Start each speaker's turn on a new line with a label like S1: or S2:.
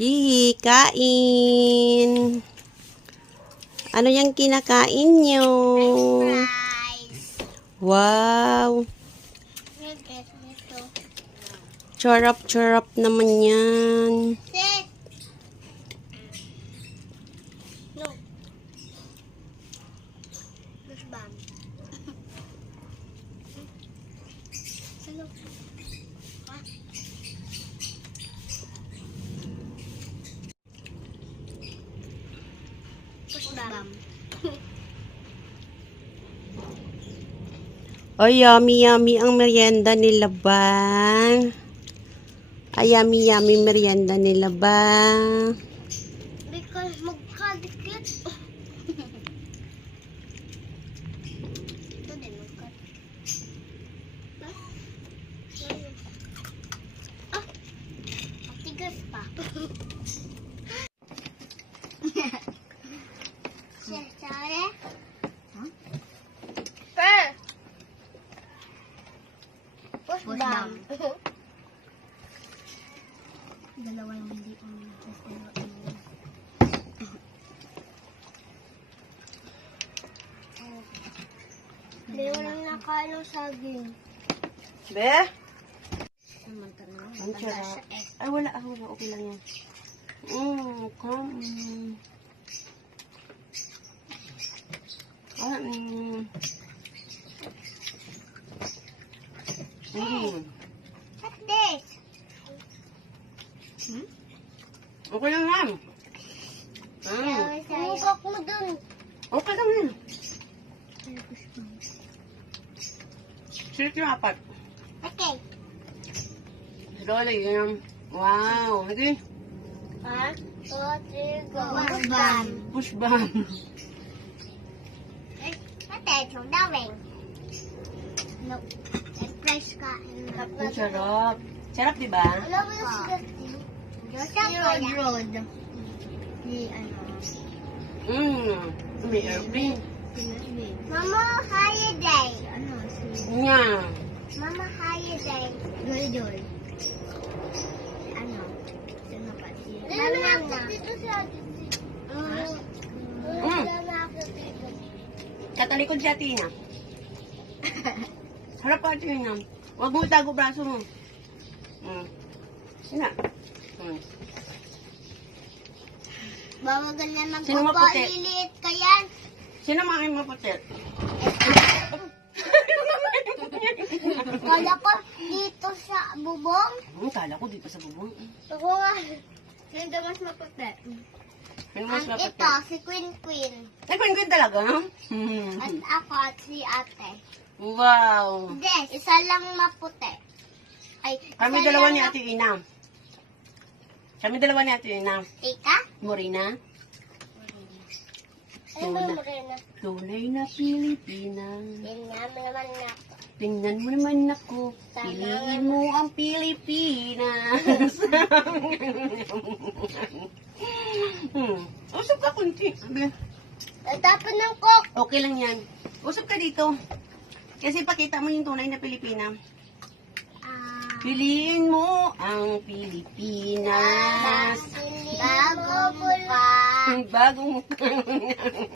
S1: Yee, kain. Ano yung kinakain nyo? Wow. Charap-charap naman yan.
S2: Sis. Push bomb.
S1: Oh, yummy, yummy ang merienda nila ba? Ay, yummy, yummy merienda nila ba?
S2: Because magkadikit. Ito din magkadikit. Ah! Matigas pa. Dalawa yung hindi ko Dalawa lang nakain ng saging.
S1: Be?
S2: Naman ka na.
S1: Ang sarap. Ay, wala. Wala. Okay lang yan. Mmm, come. Ah, mm. Mm. Okay lang yan. Mm.
S2: Umukak mo dun.
S1: Okay lang yan. Silip yung apat.
S2: Okay.
S1: Slowly, yun. Wow. Lagi.
S2: One, two, three, go. Push bomb.
S1: Push bam.
S2: Ate, ito dawing. No. Fresh ka.
S1: Ang sarap. Sarap, di ba?
S2: Ano ba yung spaghetti? Road, road. Di ano.
S1: Mmm. May airplane.
S2: Mama, holiday. Ano?
S1: Nga.
S2: Mama, holiday. Joy, joy. Ano? Sino pa? Mama, na. dito sa
S1: Mm. Katalikod siya, Tina. Harap ka, Tina. Huwag mo itago braso mo. Mm. Sina. Mm.
S2: Ganyan
S1: Sino maputi?
S2: magpapaliliit ka yan.
S1: Sino mga yung maputi?
S2: Kala ko dito sa bubong.
S1: Hmm, kala ko di pa sa bubong.
S2: Ako nga. Sino mas maputi?
S1: Ano mas
S2: Ang
S1: maputi?
S2: ito, si Queen Queen.
S1: Ay, kwin talaga? Hmm.
S2: At ako at si ate.
S1: Wow.
S2: Des, isa lang maputi. Ay,
S1: Kami dalawa ni
S2: na-
S1: Ate Ina. Kami dalawa ni Ate Ina.
S2: Ika?
S1: Morina.
S2: Ano
S1: Tuna.
S2: mo rin na?
S1: Tunay na Pilipina.
S2: Nga mo naman na.
S1: Tingnan mo naman ako. Piliin mo ang Pilipinas. hmm. Usap ka kunti.
S2: Tatapon ng coke.
S1: Okay lang yan. Usap ka dito. Kasi pakita mo yung tunay na Pilipina. Piliin mo ang Pilipinas.
S2: bago mukha.
S1: Bagong mukha.